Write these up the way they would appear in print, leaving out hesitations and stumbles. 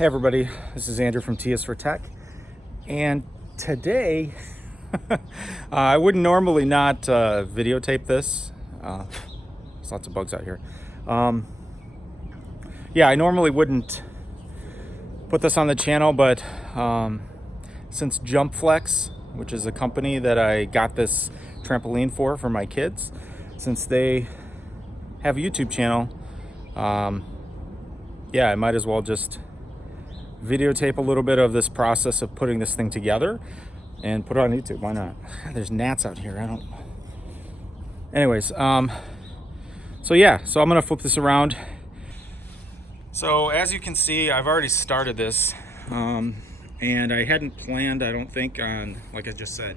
Hey everybody, this is Andrew from TS for Tech, and today I wouldn't normally not videotape this. There's lots of bugs out here. Yeah, I normally wouldn't put this on the channel, but since JumpFlex, which is a company that I got this trampoline for my kids, since they have a YouTube channel, yeah, I might as well just videotape a little bit of this process of putting this thing together and put it on YouTube. Why not? There's gnats out here. Anyways, so yeah, so I'm gonna flip this around. So as you can see, I've already started this, and I hadn't planned, I don't think, on, like I just said,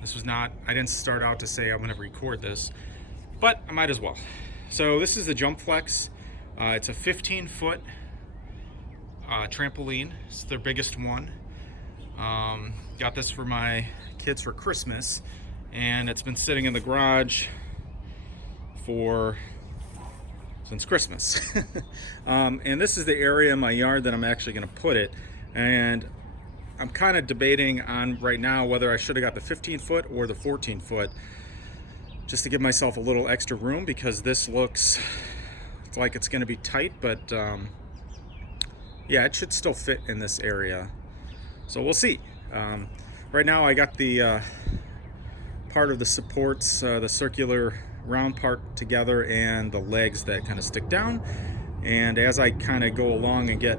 this was not, I didn't start out to say I'm gonna record this, but I might as well. So this is the JumpFlex. It's a 15-foot trampoline. It's their biggest one. Got this for my kids for Christmas, and it's been sitting in the garage since Christmas. And this is the area in my yard that I'm actually going to put it, and I'm kind of debating on right now whether I should have got the 15-foot or the 14-foot, just to give myself a little extra room, because this looks like it's going to be tight, but yeah, it should still fit in this area, so we'll see. Right now I got the part of the supports, the circular round part together, and the legs that kind of stick down, and as I kind of go along and get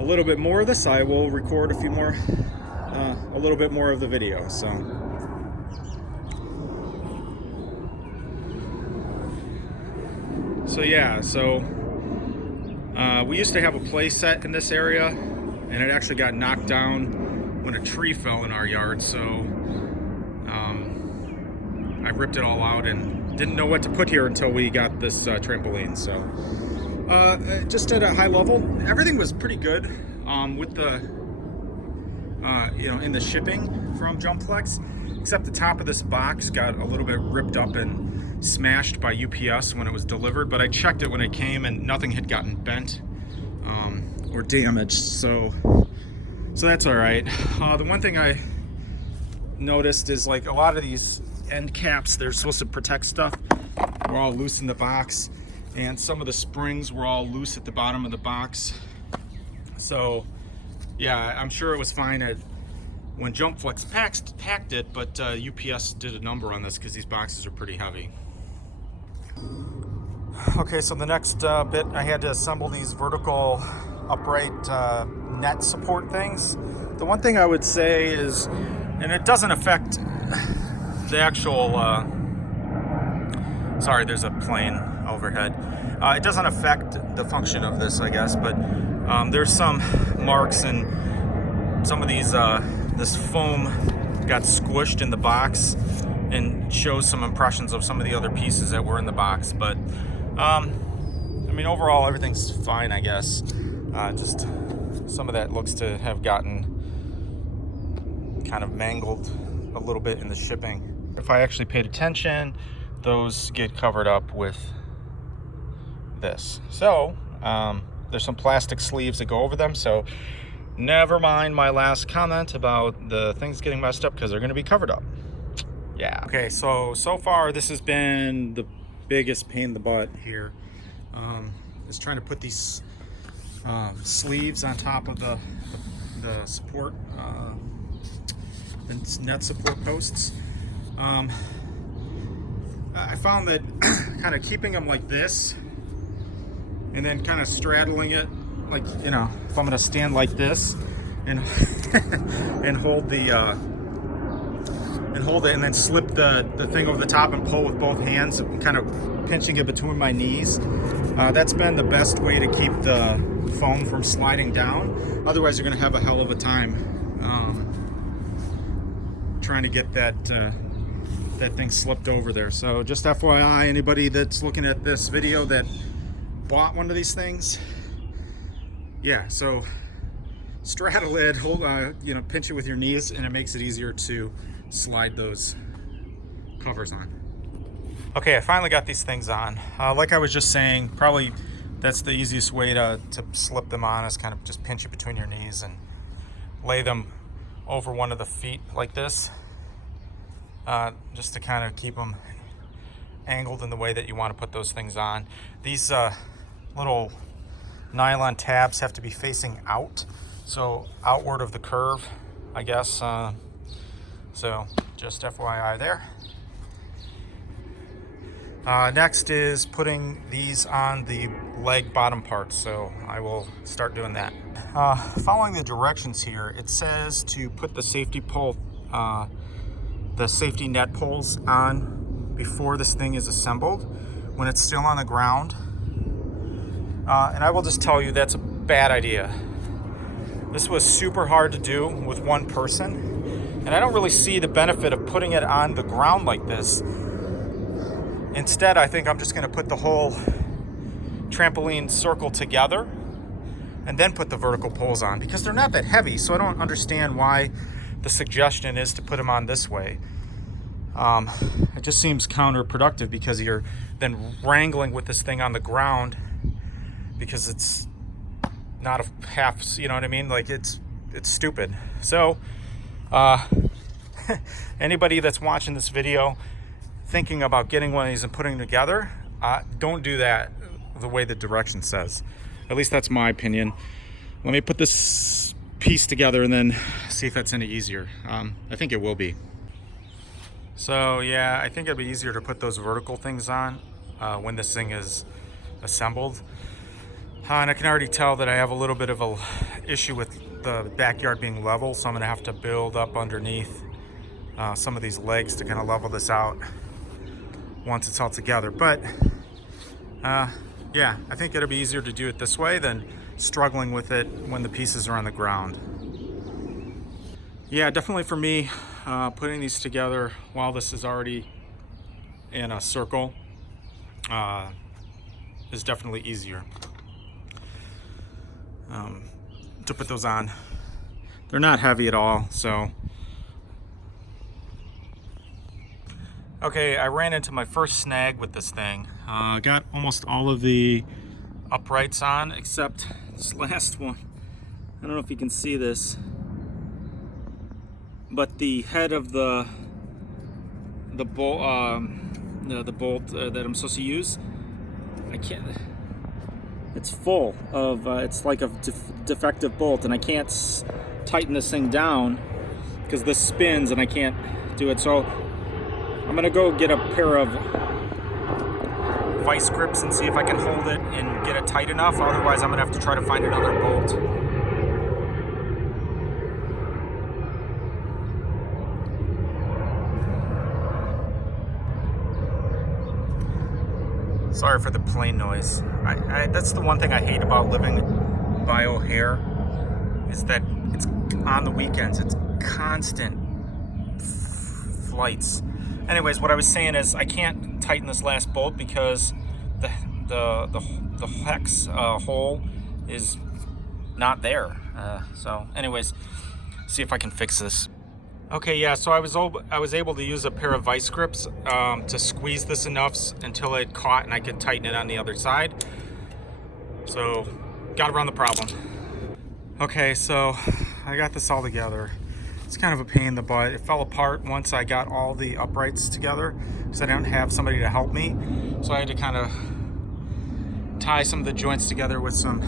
a little bit more of this, I will record a little bit more of the video. So yeah, we used to have a play set in this area, and it actually got knocked down when a tree fell in our yard, so I ripped it all out and didn't know what to put here until we got this trampoline. So just at a high level, everything was pretty good with the in the shipping from JumpFlex, except the top of this box got a little bit ripped up and smashed by UPS when it was delivered, but I checked it when it came and nothing had gotten bent or damaged, so that's all right. The one thing I noticed is, like, a lot of these end caps, they're supposed to protect stuff, were all loose in the box, and some of the springs were all loose at the bottom of the box. So yeah, I'm sure it was fine when JumpFlex packed it, but UPS did a number on this because these boxes are pretty heavy. Okay, so the next bit, I had to assemble these vertical upright net support things. The one thing I would say is, and it doesn't affect the actual, sorry, there's a plane overhead. It doesn't affect the function of this, I guess, but there's some marks, and some of these, this foam got squished in the box and shows some impressions of some of the other pieces that were in the box. But I mean, overall everything's fine, I guess. Just some of that looks to have gotten kind of mangled a little bit in the shipping. If I actually paid attention, those get covered up with this. So there's some plastic sleeves that go over them, so never mind my last comment about the things getting messed up, because they're going to be covered up. Yeah. Okay, so far this has been the biggest pain in the butt here. Is trying to put these sleeves on top of the support, the net support posts. I found that kind of keeping them like this, and then kind of straddling it, like, if I'm going to stand like this and and hold it, and then slip the thing over the top and pull with both hands, kind of pinching it between my knees. That's been the best way to keep the foam from sliding down. Otherwise, you're going to have a hell of a time trying to get that thing slipped over there. So just FYI, anybody that's looking at this video that bought one of these things, yeah, so straddle it, hold, pinch it with your knees, and it makes it easier to slide those covers on. Okay, I finally got these things on. Like I was just saying, probably That's the easiest way to slip them on, is kind of just pinch it between your knees and lay them over one of the feet like this, just to kind of keep them angled in the way that you want to put those things on. These little nylon tabs have to be facing out, so outward of the curve, I guess. So just FYI there. Next is putting these on the leg bottom part, so I will start doing that. Following the directions here, it says to put the safety pole, the safety net poles on before this thing is assembled, when it's still on the ground. And I will just tell you, that's a bad idea. This was super hard to do with one person, and I don't really see the benefit of putting it on the ground like this. Instead, I think I'm just going to put the whole trampoline circle together and then put the vertical poles on, because they're not that heavy, so I don't understand why the suggestion is to put them on this way. It just seems counterproductive, because you're then wrangling with this thing on the ground, because it's not a half, you know what I mean? Like, it's stupid. So anybody that's watching this video thinking about getting one of these and putting them together, don't do that the way the direction says. At least that's my opinion. Let me put this piece together and then see if that's any easier. I think it will be. So yeah, I think it'd be easier to put those vertical things on when this thing is assembled. And I can already tell that I have a little bit of a issue with the backyard being level, so I'm gonna have to build up underneath some of these legs to kind of level this out once it's all together. But yeah, I think it'll be easier to do it this way than struggling with it when the pieces are on the ground. Yeah, definitely for me, putting these together while this is already in a circle is definitely easier to put those on. They're not heavy at all, so. Okay, I ran into my first snag with this thing. Got almost all of the uprights on except this last one. I don't know if you can see this, but the head of the bolt that I'm supposed to use, I can't. It's full of. It's like a defective bolt, and I can't tighten this thing down because this spins, and I can't do it. So I'm gonna go get a pair of vice grips and see if I can hold it and get it tight enough. Otherwise, I'm gonna have to try to find another bolt. Sorry for the plane noise. That's the one thing I hate about living by O'Hare, is that it's on the weekends. It's constant flights. Anyways, what I was saying is I can't tighten this last bolt because the hex hole is not there. So anyways, see if I can fix this. Okay, yeah, so I was able to use a pair of vice grips to squeeze this enough until it caught and I could tighten it on the other side. So got around the problem. Okay, so I got this all together. It's kind of a pain in the butt. It fell apart once I got all the uprights together because I didn't have somebody to help me. So I had to kind of tie some of the joints together with some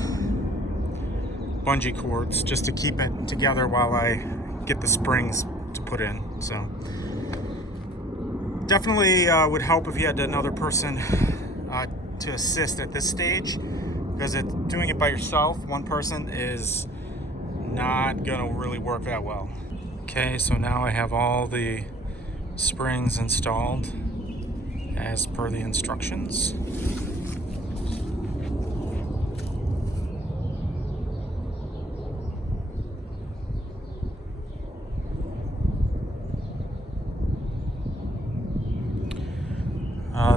bungee cords just to keep it together while I get the springs to put in. So definitely would help if you had another person to assist at this stage, because doing it by yourself, one person, is not gonna really work that well. Okay, so now I have all the springs installed as per the instructions.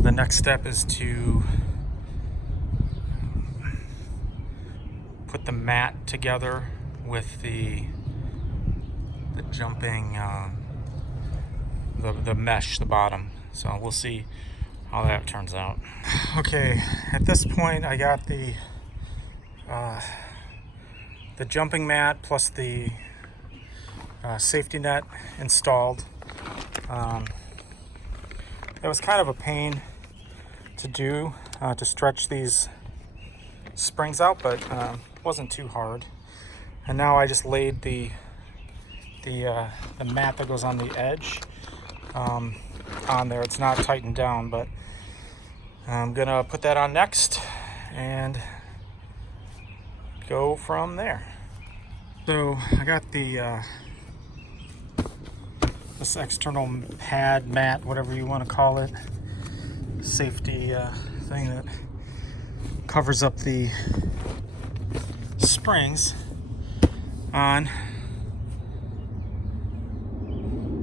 The next step is to put the mat together with the jumping, the mesh, the bottom. So we'll see how that turns out. Okay, at this point I got the jumping mat plus the safety net installed. That was kind of a pain to do, to stretch these springs out, but it wasn't too hard. And now I just laid the mat that goes on the edge on there. It's not tightened down, but I'm gonna put that on next and go from there. So I got the this external pad, mat, whatever you want to call it, safety thing that covers up the springs on.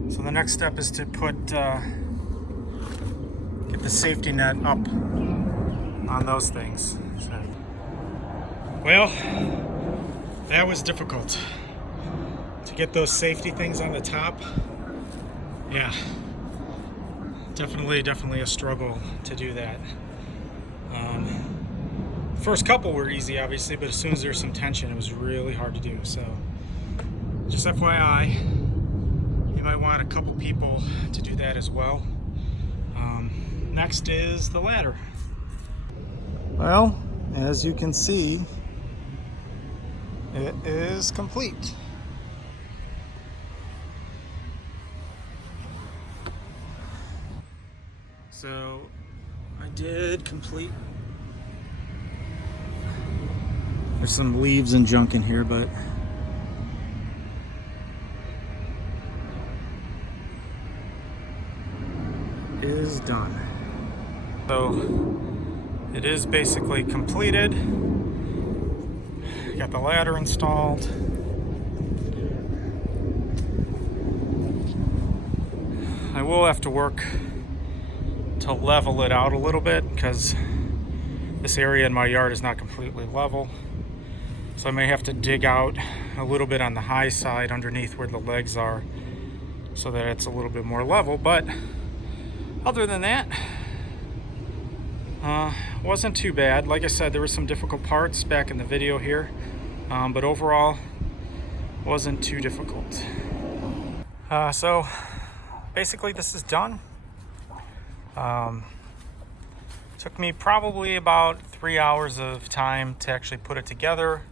So the next step is to put get the safety net up on those things. So, well, that was difficult to get those safety things on the top. Yeah, definitely a struggle to do that. First couple were easy, obviously, but as soon as there's some tension, it was really hard to do. So just FYI, you might want a couple people to do that as well. Next is the ladder. Well, as you can see, it is complete. So I did complete. There's some leaves and junk in here, but it is done. So it is basically completed. Got the ladder installed. I will have to work to level it out a little bit because this area in my yard is not completely level. So I may have to dig out a little bit on the high side underneath where the legs are so that it's a little bit more level. But other than that, wasn't too bad. Like I said, there were some difficult parts back in the video here, but overall wasn't too difficult. So basically this is done. Took me probably about 3 hours of time to actually put it together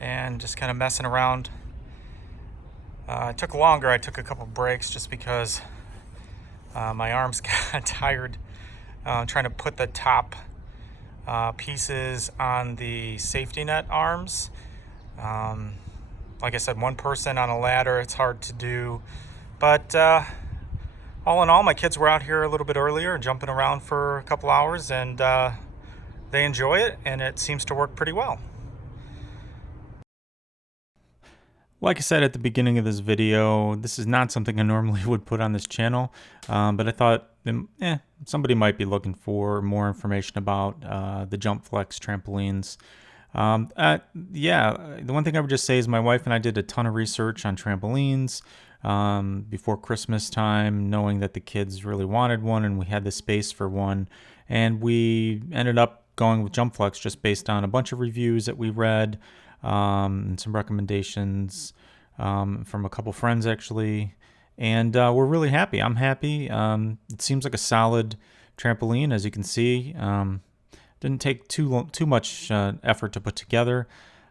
and just kind of messing around. It took longer. I took a couple breaks just because my arms got tired trying to put the top pieces on the safety net arms. Like I said, one person on a ladder, it's hard to do. But all in all, my kids were out here a little bit earlier, jumping around for a couple hours, and they enjoy it, and it seems to work pretty well. Like I said at the beginning of this video, this is not something I normally would put on this channel, but I thought somebody might be looking for more information about the JumpFlex trampolines. Yeah, the one thing I would just say is my wife and I did a ton of research on trampolines before Christmas time, knowing that the kids really wanted one and we had the space for one, and we ended up going with JumpFlex just based on a bunch of reviews that we read, and some recommendations from a couple friends actually, and we're really happy. I'm happy. It seems like a solid trampoline, as you can see. Didn't take too much effort to put together.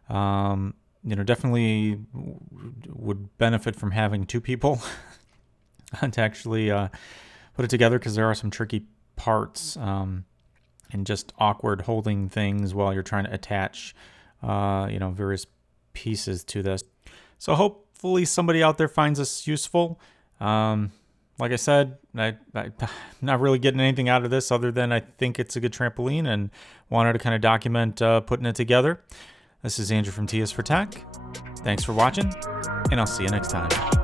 You know, definitely would benefit from having two people to actually put it together, because there are some tricky parts and just awkward holding things while you're trying to attach you know, various pieces to this. So hopefully somebody out there finds this useful. Like I said, I'm not really getting anything out of this other than I think it's a good trampoline and wanted to kind of document putting it together. This is Andrew from T is for Tech. Thanks for watching, and I'll see you next time.